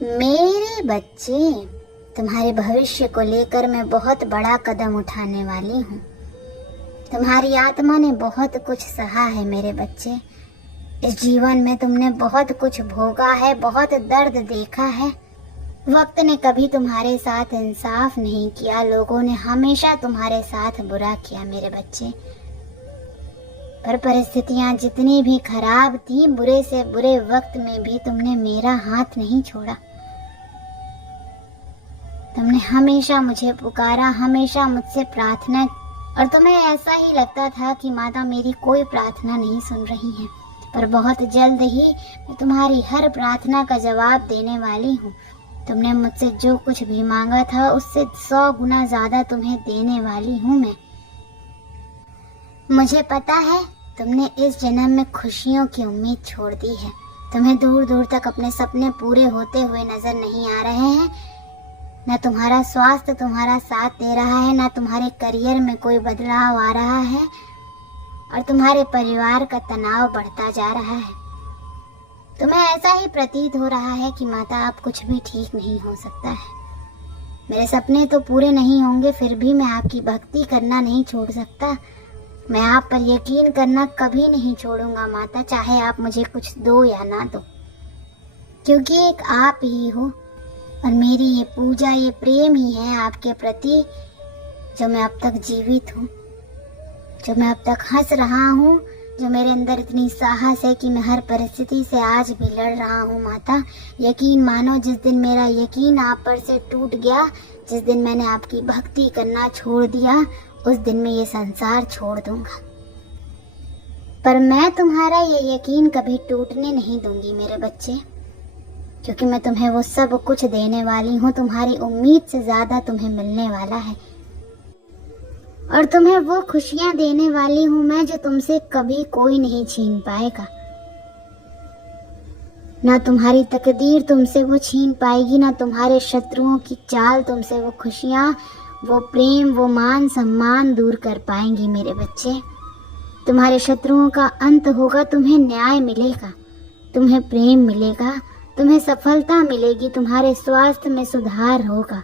मेरे बच्चे, तुम्हारे भविष्य को लेकर मैं बहुत बड़ा कदम उठाने वाली हूँ। तुम्हारी आत्मा ने बहुत कुछ सहा है मेरे बच्चे। इस जीवन में तुमने बहुत कुछ भोगा है, बहुत दर्द देखा है। वक्त ने कभी तुम्हारे साथ इंसाफ नहीं किया, लोगों ने हमेशा तुम्हारे साथ बुरा किया मेरे बच्चे। पर परिस्थितियां जितनी भी खराब थी, बुरे से बुरे वक्त में भी तुमने मेरा हाथ नहीं छोड़ा। तुमने हमेशा मुझे पुकारा, हमेशा मुझसे प्रार्थना, और तुम्हें ऐसा ही लगता था कि माता मेरी कोई प्रार्थना नहीं सुन रही है। पर बहुत जल्द ही मैं तुम्हारी हर प्रार्थना का जवाब देने वाली हूँ। तुमने मुझसे जो कुछ भी मांगा था उससे 100 गुना ज्यादा तुम्हें देने वाली हूँ मैं। मुझे पता है तुमने इस जन्म में खुशियों की उम्मीद छोड़ दी है। तुम्हें दूर दूर तक अपने सपने पूरे होते हुए नजर नहीं आ रहे हैं। न तुम्हारा स्वास्थ्य तुम्हारा साथ दे रहा है, न तुम्हारे करियर में कोई बदलाव आ रहा है, और तुम्हारे परिवार का तनाव बढ़ता जा रहा है। तुम्हें ऐसा ही प्रतीत हो रहा है कि माता अब कुछ भी ठीक नहीं हो सकता है। मेरे सपने तो पूरे नहीं होंगे, फिर भी मैं आपकी भक्ति करना नहीं छोड़ सकता। मैं आप पर यकीन करना कभी नहीं छोड़ूंगा माता, चाहे आप मुझे कुछ दो या ना दो, क्योंकि एक आप ही हो। और मेरी ये पूजा, ये प्रेम ही है आपके प्रति, जो मैं अब तक जीवित हूँ, जो मैं अब तक हंस रहा हूँ, जो मेरे अंदर इतनी साहस है कि मैं हर परिस्थिति से आज भी लड़ रहा हूँ माता। यकीन मानो, जिस दिन मेरा यकीन आप पर से टूट गया, जिस दिन मैंने आपकी भक्ति करना छोड़ दिया, उस दिन मैं ये संसार छोड़ दूंगा। पर मैं तुम्हारा ये यकीन कभी टूटने नहीं दूंगी मेरे बच्चे, क्योंकि मैं तुम्हें वो सब कुछ देने वाली हूँ। तुम्हारी उम्मीद से ज्यादा तुम्हें मिलने वाला है, और तुम्हें वो खुशियां देने वाली हूँ मैं जो तुमसे कभी कोई नहीं छीन पाएगा। ना तुम्हारी तकदीर तुमसे वो छीन पाएगी, ना तुम्हारे शत्रुओं की चाल तुमसे वो खुशियां, वो प्रेम, वो मान सम्मान दूर कर पाएंगी मेरे बच्चे। तुम्हारे शत्रुओं का अंत होगा, तुम्हें न्याय मिलेगा, तुम्हें प्रेम मिलेगा, तुम्हें सफलता मिलेगी, तुम्हारे स्वास्थ्य में सुधार होगा।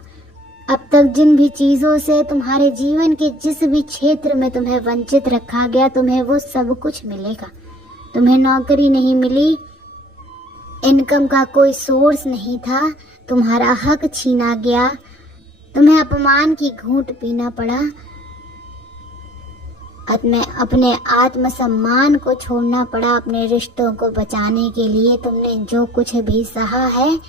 अब तक जिन भी चीजों से तुम्हारे जीवन के जिस भी क्षेत्र में तुम्हें वंचित रखा गया, तुम्हें वो सब कुछ मिलेगा। तुम्हें नौकरी नहीं मिली, इनकम का कोई सोर्स नहीं था, तुम्हारा हक छीना गया, तुम्हें अपमान की घूंट पीना पड़ा, अपने आत्मसम्मान को छोड़ना पड़ा अपने रिश्तों को बचाने के लिए। तुमने जो कुछ भी सहा है,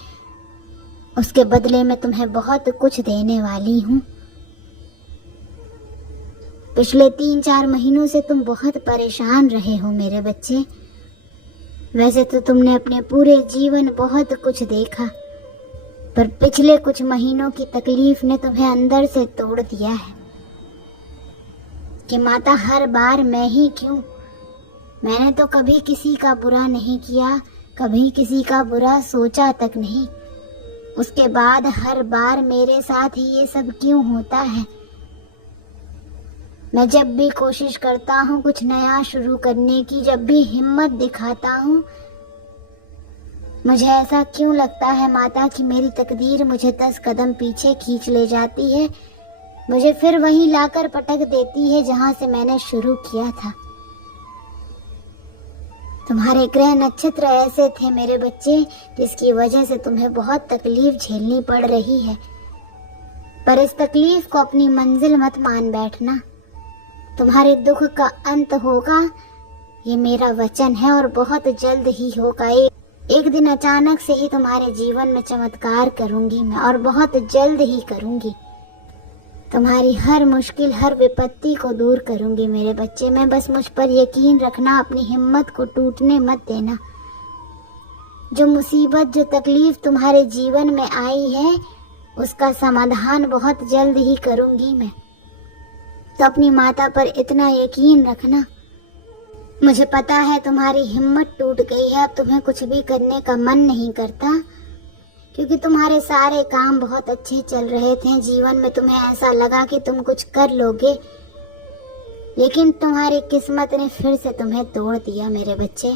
उसके बदले में तुम्हें बहुत कुछ देने वाली हूँ। पिछले 3-4 महीनों से तुम बहुत परेशान रहे हो मेरे बच्चे। वैसे तो तुमने अपने पूरे जीवन बहुत कुछ देखा, पर पिछले कुछ महीनों की तकलीफ ने तुम्हें अंदर से तोड़ दिया है कि माता हर बार मैं ही क्यों। मैंने तो कभी किसी का बुरा नहीं किया, कभी किसी का बुरा सोचा तक नहीं। उसके बाद हर बार मेरे साथ ही ये सब क्यों होता है। मैं जब भी कोशिश करता हूँ कुछ नया शुरू करने की, जब भी हिम्मत दिखाता हूँ, मुझे ऐसा क्यों लगता है माता कि मेरी तकदीर मुझे 10 कदम पीछे खींच ले जाती है, मुझे फिर वहीं लाकर पटक देती है जहां से मैंने शुरू किया था। तुम्हारे ग्रह नक्षत्र ऐसे थे मेरे बच्चे, जिसकी वजह से तुम्हें बहुत तकलीफ झेलनी पड़ रही है। पर इस तकलीफ को अपनी मंजिल मत मान बैठना। तुम्हारे दुख का अंत होगा, ये मेरा वचन है, और बहुत जल्द ही होगा। एक दिन अचानक से ही तुम्हारे जीवन में चमत्कार करूंगी मैं, और बहुत जल्द ही करूंगी। तुम्हारी हर मुश्किल, हर विपत्ति को दूर करूंगी मेरे बच्चे। मैं बस मुझ पर यकीन रखना, अपनी हिम्मत को टूटने मत देना। जो मुसीबत, जो तकलीफ तुम्हारे जीवन में आई है, उसका समाधान बहुत जल्द ही करूंगी मैं। तो अपनी माता पर इतना यकीन रखना। मुझे पता है तुम्हारी हिम्मत टूट गई है, अब तुम्हें कुछ भी करने का मन नहीं करता, क्योंकि तुम्हारे सारे काम बहुत अच्छे चल रहे थे। जीवन में तुम्हें ऐसा लगा कि तुम कुछ कर लोगे, लेकिन तुम्हारी किस्मत ने फिर से तुम्हें तोड़ दिया मेरे बच्चे।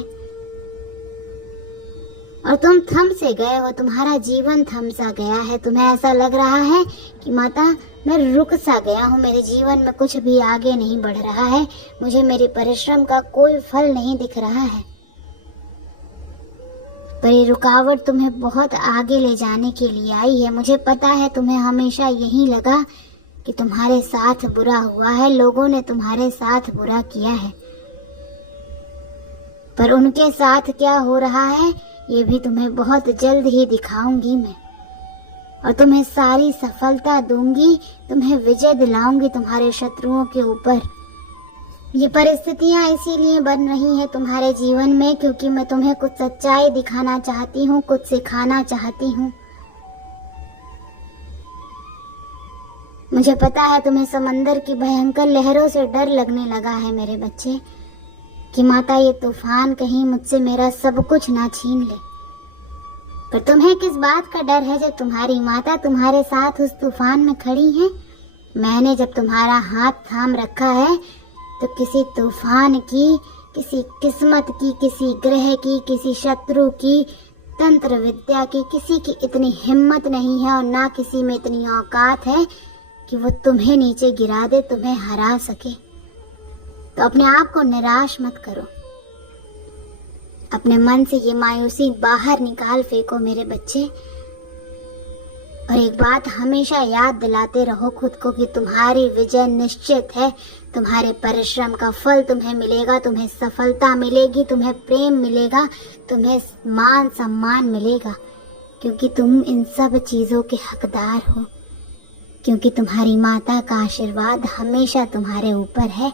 और तुम थम से गए हो, तुम्हारा जीवन थम सा गया है। तुम्हें ऐसा लग रहा है कि माता मैं रुक सा गया हूँ, मेरे जीवन में कुछ भी आगे नहीं बढ़ रहा है, मुझे मेरे परिश्रम का कोई फल नहीं दिख रहा है। पर ये रुकावट तुम्हें बहुत आगे ले जाने के लिए आई है। मुझे पता है तुम्हें हमेशा यही लगा कि तुम्हारे साथ बुरा हुआ है, लोगों ने तुम्हारे साथ बुरा किया है, पर उनके साथ क्या हो रहा है ये भी तुम्हें बहुत जल्द ही दिखाऊंगी मैं, और तुम्हें सारी सफलता दूंगी, तुम्हें विजय दिलाऊंगी तुम्हारे शत्रुओं के ऊपर। ये परिस्थितियां इसीलिए बन रही हैं तुम्हारे जीवन में क्योंकि मैं तुम्हें कुछ सच्चाई दिखाना चाहती हूँ, कुछ सिखाना चाहती हूँ। मुझे पता है तुम्हें समंदर की भयंकर लहरों से डर लगने लगा है मेरे बच्चे, कि माता ये तूफान कहीं मुझसे मेरा सब कुछ ना छीन ले। पर तुम्हें किस बात का डर है जब तुम्हारी माता तुम्हारे साथ उस तूफान में खड़ी है? मैंने जब तुम्हारा हाथ थाम रखा है तो किसी तूफान की, किसी किस्मत की, किसी ग्रह की, किसी शत्रु की, तंत्र विद्या की, किसी की इतनी हिम्मत नहीं है और ना किसी में इतनी औकात है कि वो तुम्हें नीचे गिरा दे, तुम्हें हरा सके। तो अपने आप को निराश मत करो, अपने मन से ये मायूसी बाहर निकाल फेंको मेरे बच्चे। और एक बात हमेशा याद दिलाते रहो खुद को कि तुम्हारी विजय निश्चित है, तुम्हारे परिश्रम का फल तुम्हें मिलेगा, तुम्हें सफलता मिलेगी, तुम्हें प्रेम मिलेगा, तुम्हें मान सम्मान मिलेगा, क्योंकि तुम इन सब चीजों के हकदार हो, क्योंकि तुम्हारी माता का आशीर्वाद हमेशा तुम्हारे ऊपर है।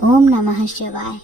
ओम नमः शिवाय।